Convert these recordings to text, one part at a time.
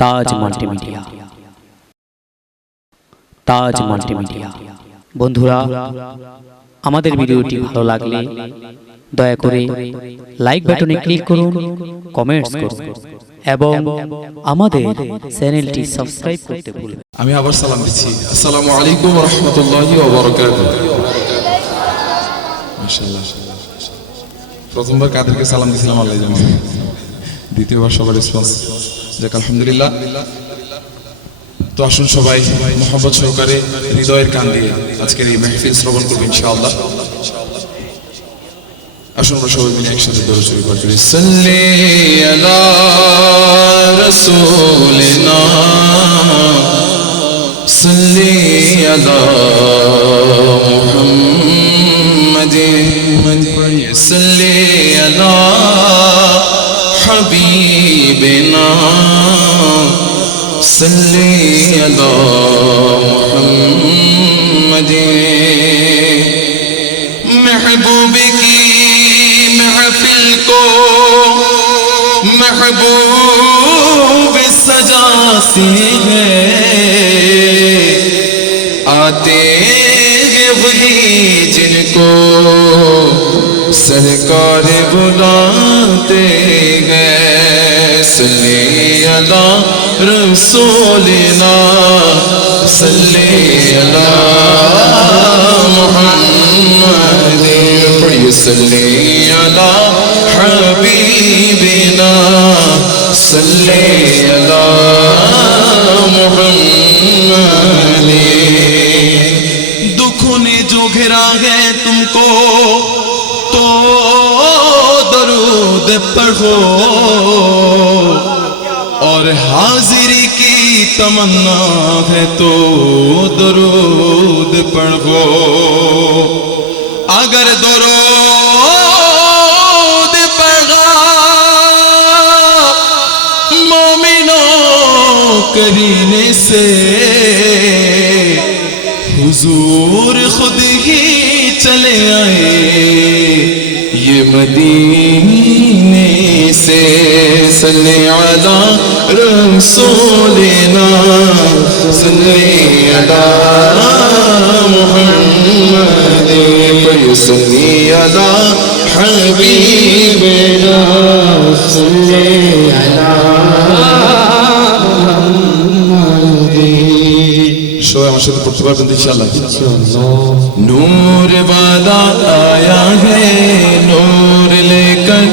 তাজ multimedia. তাজ multimedia. বন্ধুরা, আমাদের ভিডিওটি ভালো লাগলে দয়া করে লাইক বাটনে ক্লিক করুন, কমেন্টস করুন এবং আমাদের চ্যানেলটি সাবস্ক্রাইব করতে ভুলবেন না। আমি আবার সালাম দিচ্ছি। আসসালামু আলাইকুম ওয়া রাহমাতুল্লাহি ওয়া বারাকাতুহু। মাশাআল্লাহ। প্রথমবার কাদেরকে সালাম দিছিলাম আল্লাহ জানে, দ্বিতীয়বার সবার রেসপন্স। যাক আলহামদুলিল্লাহ। তো আসুন সবাই মোহাম্মদ সহকারে হৃদয়ের কান দিয়ে আজকের এই মাহফিল শ্রবণ করব ইনশাআল্লাহ। আসুন আমরা সবাই মিলে একসাথে দরুদ শরীফ পড়ি। সাল্লি আলা রাসূলিনা সাল্লি আলা মুহাম্মাদিন সাল্লি আলা হাবিবিনা সাল্লি আলা মুহাম্মাদিন। महबूब की महफिल को महबूब सजाती है, आते हैं वही जिनको सरकार बुलाते हैं। सल्ली अला रसूलिना सल्ली अला मुहम्मद पढ़िए सल्ली अला हबीबिना सल्ली अला मुहम्मद। दुखों ने जो घेरा है तुमको तो दरूद पढ़ो, और हाजिरी की तमन्ना है तो दरूद पढ़ो। अगर दरूद पढ़ा मोमिनों करीने से, हुजूर खुद ही चले आए ये मदीने से। सल्ली अला रसूलिना सल्ली अला मुहम्मद सल्ली अला हबीबिना सल्ली अला मुहम्मद। সবাই আমার সাথে পড়তে পারবেন ইনশাআল্লাহ। नूर वाला आया है नूर लेकर,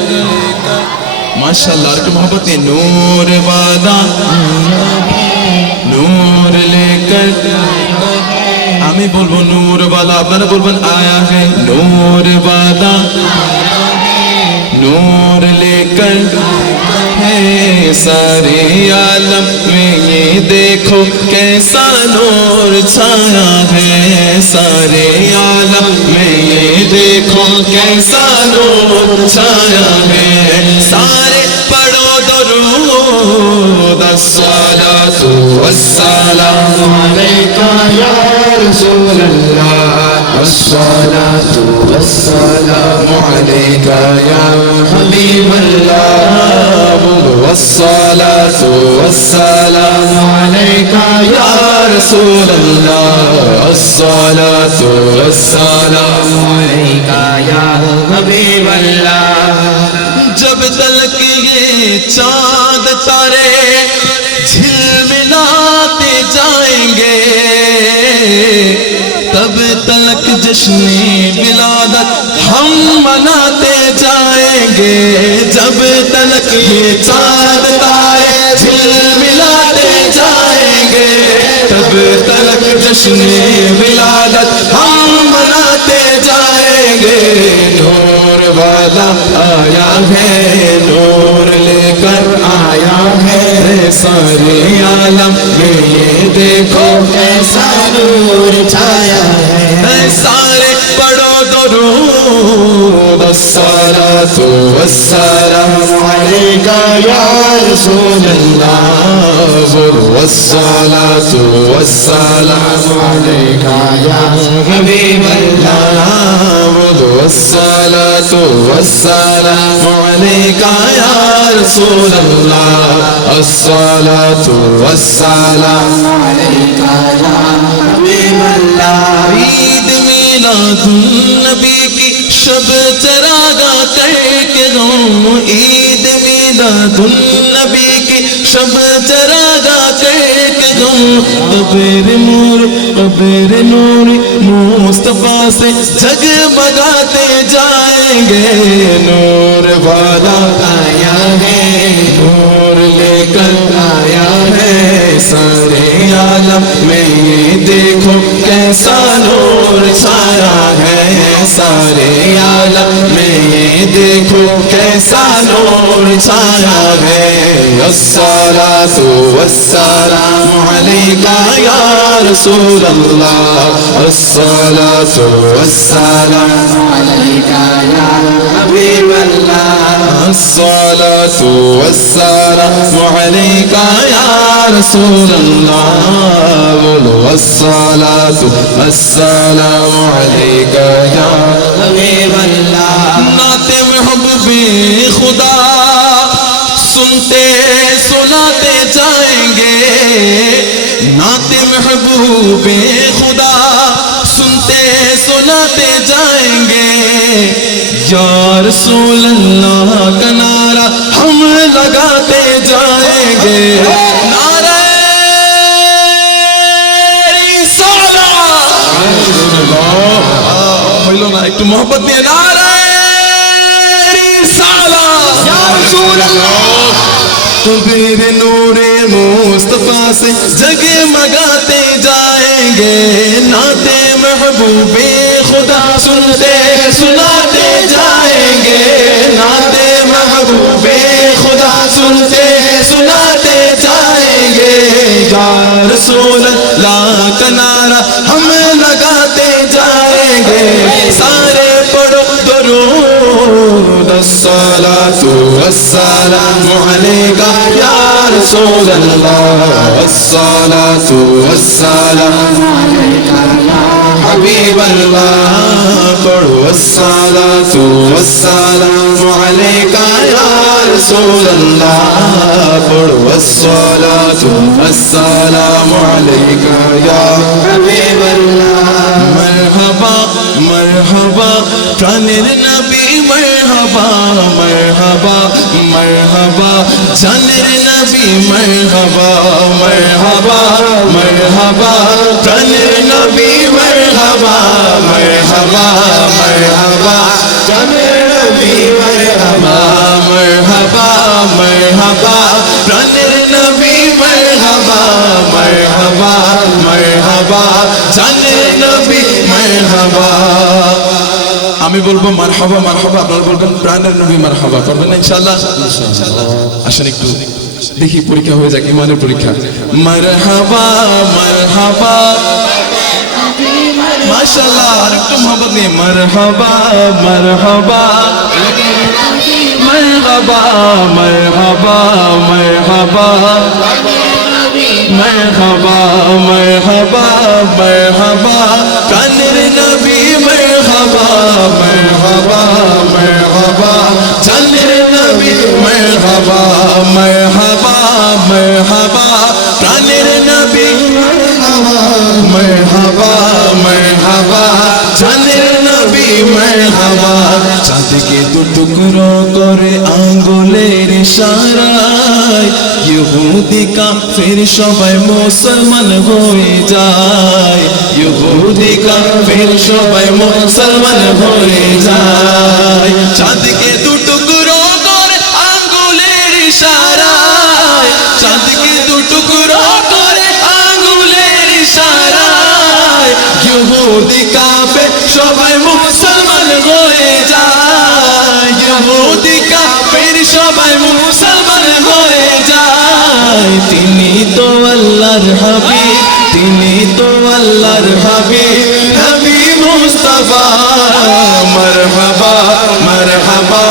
माशाअल्लाह। और मोहब्बत ने नूर वाला नूर लेकर, আমি বলবো নূর वाला, আপনারা বলবেন आया है नूर वाला नूर लेकर है सारे आलम में। ये देखो कैसा नूर छाया है सारे आलम में। ये देखो कैसा नूर छाया है। सारे पढ़ो दरूद अस्सलातु वस्सलामु अलैका या रसूल अल्लाह अस्सलातु वस्सलामु अलैका या हबीब अल्लाह। अस्सलातु वस्सलामु अलैका या रसूल अल्लाह अस्सलातु वस्सलामु अलैका या हबीब अल्लाह। जब तलक ये चाँद तारे झिलमिलाते जाएंगे, तब तलक जश्ने विलादत हम मनाते जाएंगे। जब तलक ये चाँद तारे झिलमिलाते जाएंगे, तब तलक जश्ने विलादत हम मनाते जाएंगे। नूर वाला आया है नूर लेकर आया है सारे आलम में। ये देखो कैसा नूर छाया है। सारे पढ़ो दरूद अस्सलातु वस्सलामु अलैका या रसूल अल्लाह والصلاة والسلام عليك يا حبيب الله والصلاة والسلام عليك يا رسول الله الصلاة والسلام عليك يا حبيب الله عيد میلاد النبی کی شب چراغا کر کے گاؤں عید میلاد النبی کی شب چراغا کر کے گاؤں قبر نور مصطفیٰ سے جگمگاتے جائیں گے نور والا آیا ہے نور لے کر آیا ہے سارے عالم میں یہ دیکھو کیسا نور چھایا ہے سارے عالم میں یہ دیکھو کیسا نور چھایا ہے الصلاة والسلام علیکہ یا رسول اللہ الصلاة والسلام علیکہ یا حبیب اللہ الصلاة والسلام علیکہ یا رسول اللہ والصلاة والسلام علیکہ یا حبیب اللہ نعت محبوب خدا سنتے سناتے جائیں گے نعت محبوب خدا سنتے سناتے جائیں گے یا رسول اللہ کا نعرہ ہم لگاتے جائیں گے نعرہ رسالہ ایک تو محبت میں نعرہ قبر نور مصطفیٰ سے جگمگاتے جائیں گے نعت محبوب خدا سنتے سناتے جائیں گے نعت محبوب خدا سنتے سناتے جائیں گے یا رسول اللہ کا نعرہ ہم لگاتے جائیں گے سارے پڑھو درود الصلاة والسلام علیکہ یا رسول اللہ الصلاة والسلام علیکہ یا حبیب اللہ پڑھو الصلاة والسلام علیکہ یا رسول اللہ پڑھو الصلاة والسلام علیکہ یا حبیب اللہ مرحبا مرحبا پرانر نبی مرحبا مرحبا مرحبا جانر نبی مرحبا مرحبا مرحبا پرانر نبی مرحبا مرحبا مرحبا جانر نبی مرحبا مرحبا مرحبا پرانر نبی مرحبا مرحبا مرحبا جانر نبی مرحبا আমি বলবো মারহাবা মারহাবা আপনারা বলবেন প্রাণের নবী মারহাবা করবেন না ইনশাআল্লাহ আসেন একটু দেখি পরীক্ষা হয়ে যাক ইমানের পরীক্ষা মারহাবা মারহাবা মাশাআল্লাহ আর একটু মোহাম্মদ নিয়ে মারহাবা মারহাবা মারহাবা মারহাবা মারহাবা مرحبا مرحبا مرحبا پرانر نبی مرحبا مرحبا مرحبا جانر نبی مرحبا مرحبا مرحبا پرانر نبی مرحبا مرحبا مرحبا جانر نبی مرحبا চাঁদ কে দু টুকরো করে আঙ্গুলের ইশারায় ইহুদি কাফের সবাই মুসলমান হয়ে যায় ইহুদি কাফের সবাই মুসলমান হয়ে যায় চাঁদকে দু টুকরো করে আঙ্গুলের ইশারায় চাঁদকে দু টুকরো করে আঙ্গুলের ইশারায় ইহুদি কাফের সবাই মুসলমান হয়ে যায় ইহুদি কাফের সবাই মুসলমান হয়ে যায় তিনি তো আল্লাহর হাবিব তিনি তো আল্লাহর হাবিব হাবিব মুস্তাফা মারহাবা মারহাবা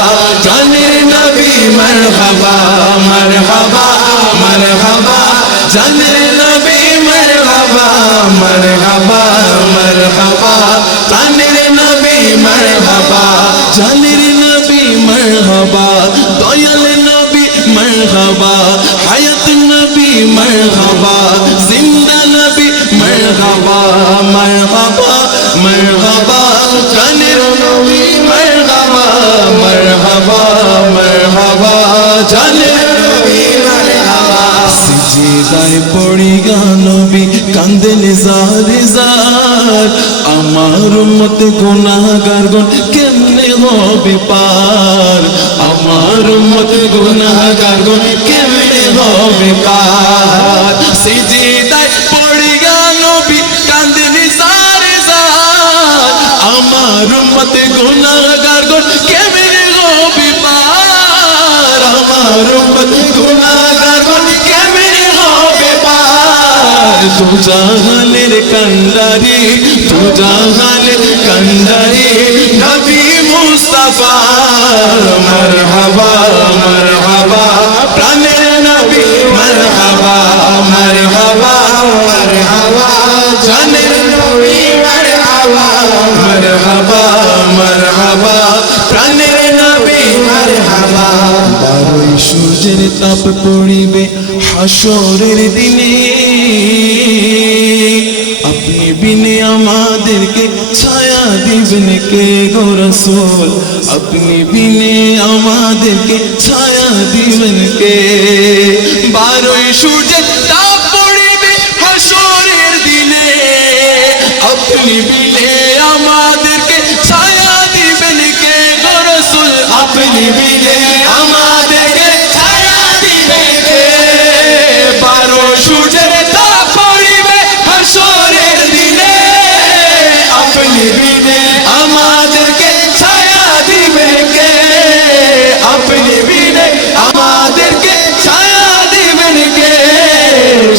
জানের নবী মারহাবা মারহাবা মারহাবা জানের নবী মারহাবা মারহাবা মারহাবা প্রাণের নবী মারহাবা জানের নবী মারহাবা দয়াল নবী মারহাবা হায়াত নবী মারহাবা জিন্দা নবী মারহাবা মারহাবা মারহাবা জানের নবী মারহাবা মারহাবা মারহাবা জানের নবী মারহাবা সিজদায় পড়িয়া নবী কান্দেন জার জার আমার উম্মত গুনাহগার গণ কেমনে হবে পার আমার উম্মত গুনাহগার গণ কেমনে হবে পার সিজদায় পড়িয়া নবী কান্দেন জার জার আমার উম্মত গুনাহগার গণ কেমনে হবে পার আমার উম্মত গুনাহগার গণ কেমনে হবে পার তু জাহানের কান্ডারি তু জাহানের কান্ডারি নবী মুস্তাফা মারহাবা মারহাবা প্রাণের নবী মারহাবা মারহাবা মারহাবা জানের নবী মারহাবা মারহাবা মারহাবা প্রাণের নবী মারহাবা বারোই সূর্যের তাপ পড়িবে হাসরের দিনে আপনি বিনে আমাদেরকে ছায়া দিবেন কে গো রাসূল আপনি বিনে আমাদেরকে ছায়া দিবেন কে বারোই সূর্যের তাপ পড়িবে হাসরের দিনে আপনি বিনে আমাদেরকে ছায়া দিবেন কে গো রাসূল আপনি বিনে আমাদেরকে ছায়া দিবেন কে বারো সূর্যের তাপ পড়িবে হাসরের দিনে আপনি বিনে আমাদেরকে ছায়া দিবেন কে আপনি বিনে আমাদেরকে ছায়া দিবেন কে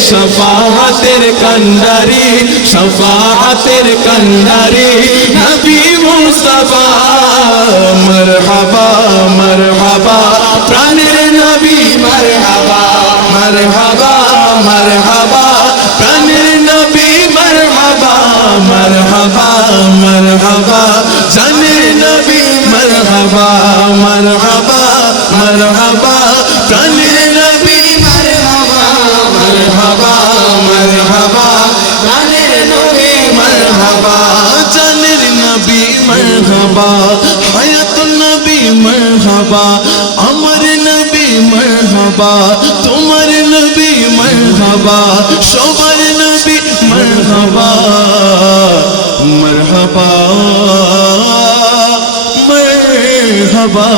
শফাআতের কান্ডারি শফাআতের কান্ডারি নবী মুস্তাফা মারহাবা মারহাবা প্রাণের নবী মারহাবা মারহাবা মারহাবা প্রাণের নবী মারহাবা মারহাবা মারহাবা জানের নবী মারহাবা মারহাবা মারহাবা প্রাণের নবী মারহাবা মারহাবা মারহাবা প্রাণের নবী মারহাবা জানের নবী মারহাবা হায়াত নবী মারহাবা আমার নবী মারহাবা তোমার নবী মারহাবা সবার নবী মারহাবা মারহাবা মারহাবা